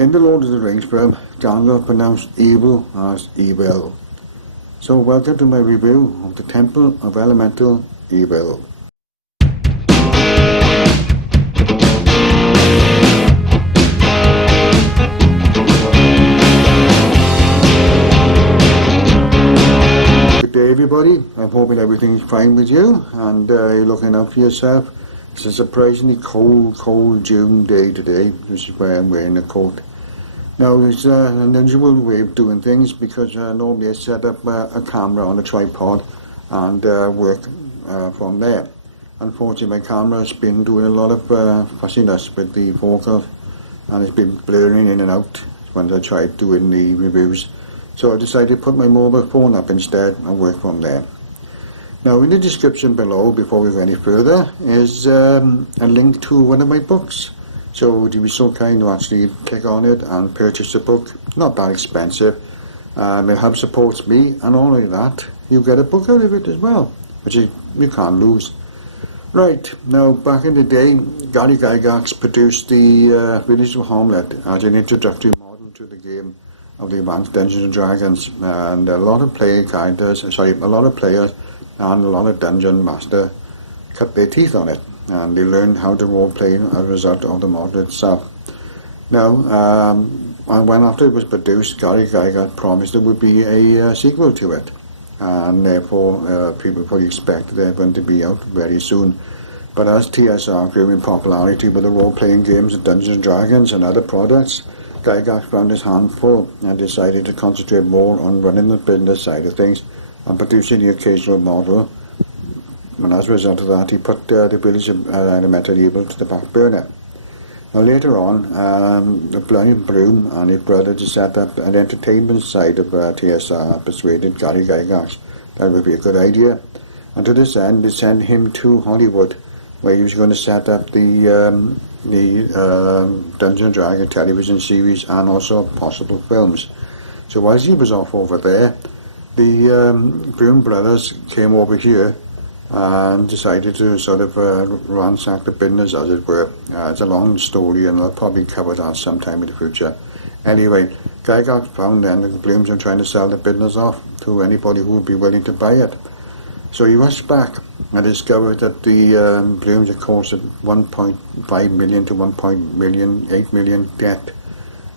In the Lord of the Rings film, Gandalf pronounced evil as evil. So welcome to my review of the Temple of Elemental Evil. Good day everybody, I'm hoping everything's fine with you and you're looking out for yourself. It's a surprisingly cold June day today, which is why I'm wearing a coat. Now it's an unusual way of doing things because normally I set up a camera on a tripod and work from there. Unfortunately my camera's been doing a lot of fussiness with the focus and it's been blurring in and out when I tried doing the reviews. So I decided to put my mobile phone up instead and work from there. Now in the description below, before we go any further, is a link to one of my books. So would you be so kind to actually click on it and purchase the book? Not that expensive. It helps supports me, and not only that, you get a book out of it as well, which you can't lose. Right, now back in the day, Gygax produced the Village of Hommlet as an introductory model to the game of the Advanced Dungeons and Dragons, and a lot of players and a lot of dungeon master cut their teeth on it, and they learned how to role play as a result of the model itself. Now, when after it was produced, Gygax promised there would be a sequel to it, and therefore people probably expected they're going to be out very soon. But as TSR grew in popularity with the role-playing games of Dungeons and Dragons and other products, Gygax found his hand full and decided to concentrate more on running the business side of things and producing the occasional model. And as a result of that, he put the Village of Elemental Evil to the back burner. Now later on, the blind Broom and his brother to set up an entertainment side of TSR persuaded Gygax that it would be a good idea. And to this end, they sent him to Hollywood, where he was going to set up the Dungeons and Dragons television series and also possible films. So whilst he was off over there, the Broom brothers came over here and decided to sort of ransack the business, as it were. It's a long story and I'll probably cover that sometime in the future. Anyway, Gygax found then that the Brooms were trying to sell the business off to anybody who would be willing to buy it. So he rushed back and discovered that the Brooms had caused 1.5 million to 1.8 million debt.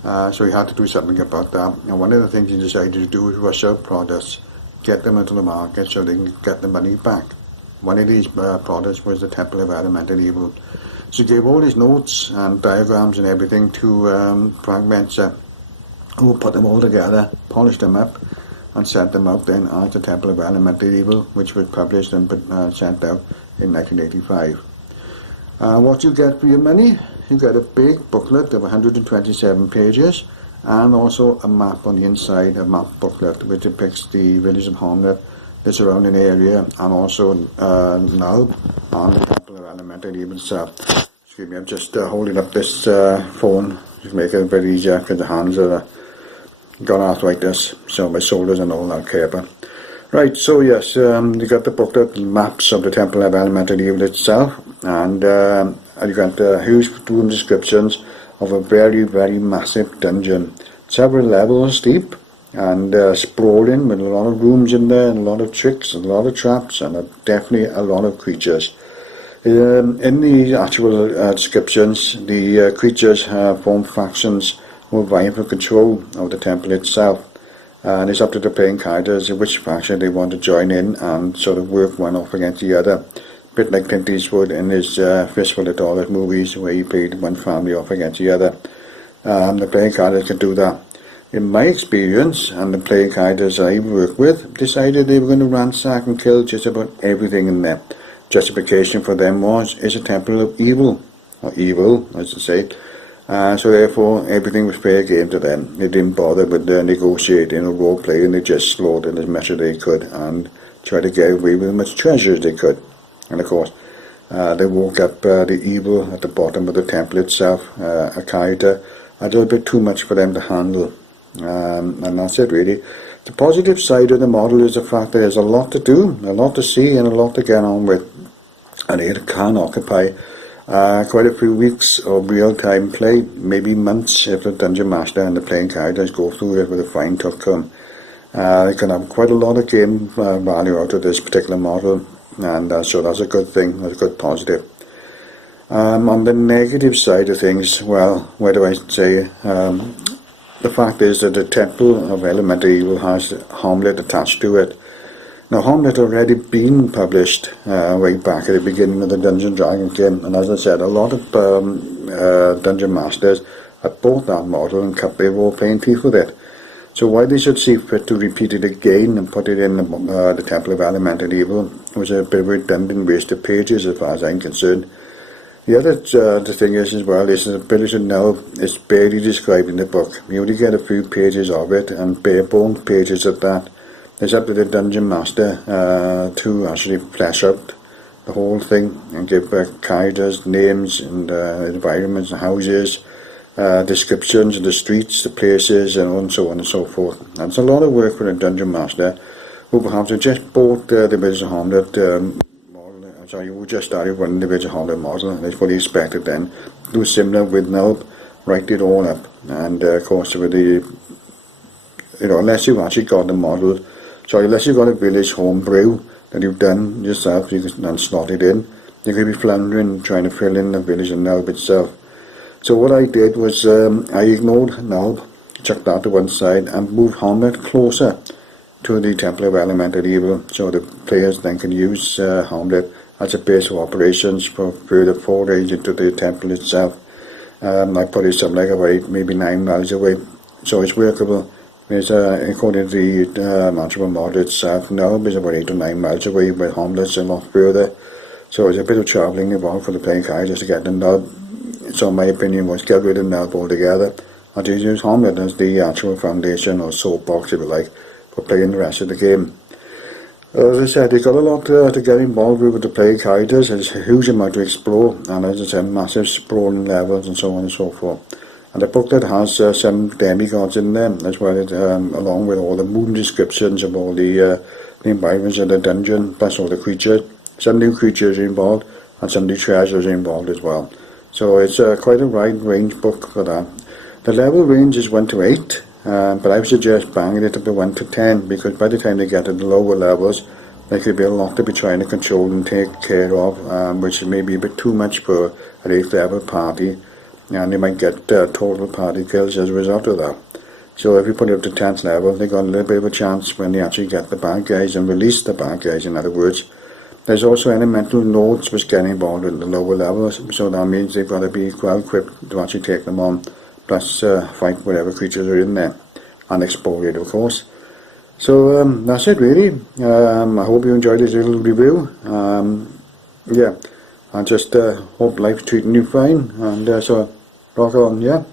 So he had to do something about that. And one of the things he decided to do was rush out products, get them into the market so they can get the money back. One of these products was the Temple of Elemental Evil. So he gave all his notes and diagrams and everything to Frank Mentzer, who put them all together, polished them up, and sent them out then as the Temple of Elemental Evil, which was published and sent out in 1985. What you get for your money? You get a big booklet of 127 pages and also a map on the inside, a map booklet which depicts the Village of Hommlet, the surrounding area, and also Nulb and the Temple of Elemental Evil itself. Excuse me, I'm just holding up this phone to make it very easier because the hands are got arthritis, so my shoulders and all that care about. Right, so yes, you got the booklet, maps of the Temple of Elemental Evil itself, and you got huge room descriptions of a very massive dungeon, several levels deep and sprawling, with a lot of rooms in there and a lot of tricks and a lot of traps and definitely a lot of creatures. In the actual descriptions, the creatures have formed factions who are vying for control of the temple itself, and it's up to the playing characters which faction they want to join in and sort of work one off against the other, a bit like Clint Eastwood in his Fistful of Dollars movies, where he played one family off against the other. The playing characters can do that. In my experience, and the playing characters I work with decided they were going to ransack and kill just about everything in there. Justification for them was, it's a temple of evil, or evil as they say, so therefore everything was fair game to them. They didn't bother with negotiating or role playing, they just slaughtered as much as they could and tried to get away with as much treasure as they could. And of course, they woke up the evil at the bottom of the temple itself, a character a little bit too much for them to handle. And that's it really. The positive side of the model is the fact that there's a lot to do, a lot to see and a lot to get on with, and it can occupy Quite a few weeks of real-time play, maybe months if the Dungeon Master and the playing characters go through it with a fine tooth comb. You can have quite a lot of game value out of this particular model, and so that's a good thing, that's a good positive. On the negative side of things, well, where do I say, the fact is that the Temple of Elemental Evil has Hommlet attached to it. Now, Hommlet already been published way back at the beginning of the Dungeons & Dragons game, and as I said, a lot of Dungeon Masters have bought that model and cut their role-playing teeth with it. So why they should see fit to repeat it again and put it in the Temple of Elemental Evil was a bit of a redundant waste of pages as far as I'm concerned. The other the thing is as well is that the Village of Nulb is barely described in the book. You only get a few pages of it, and bare bones pages at that. It's up to the Dungeon Master to actually flesh out the whole thing and give characters names and environments and houses, descriptions of the streets, the places, and so on and so forth. And it's a lot of work for a Dungeon Master who perhaps have just bought the Village of Hommlet who just started running the Village of Hommlet model, and that's what he expected then. Do similar with Nulb, write it all up, and of course with the, unless you've actually got the model, unless you've got a village homebrew that you've done yourself, you can slot it in. You could be floundering trying to fill in the Village of Nulb itself. So what I did was I ignored Nulb, chucked that to one side, and moved Hommlet closer to the Temple of Elemental Evil, so the players then can use Hommlet as a base of operations for further forays into the temple itself. I put it something like about maybe 9 miles away, so it's workable. There's, according to the management model itself, Nulb is about 8 or 9 miles away, but Hommlet's a lot further. So it's a bit of travelling involved for the playing characters to get the Nulb. So my opinion was get rid of Nulb altogether and just use Hommlet as the actual foundation or soapbox, if you like, for playing the rest of the game. As I said, you've got a lot to get involved with the playing characters. There's a huge amount to explore, and as I said, massive sprawling levels and so on and so forth. And the booklet has some demigods in there as well, along with all the moon descriptions of all the environments of the dungeon, plus all the creatures. Some new creatures are involved, and some new treasures are involved as well. So it's quite a wide range book for that. The level range is 1 to 8. But I would suggest banging it up to 1 to 10, because by the time they get to the lower levels, there could be a lot to be trying to control and take care of, which may be a bit too much for an 8th level party, and they might get total party kills as a result of that. So if you put it up to 10th level, they got a little bit of a chance when they actually get the bad guys and release the bad guys, in other words. There's also elemental nodes which get involved in the lower levels, so that means they've got to be well equipped to actually take them on, plus fight whatever creatures are in there, and explore it, of course. So that's it really. I hope you enjoyed this little review. Yeah, I just hope life's treating you fine, and so rock on, yeah.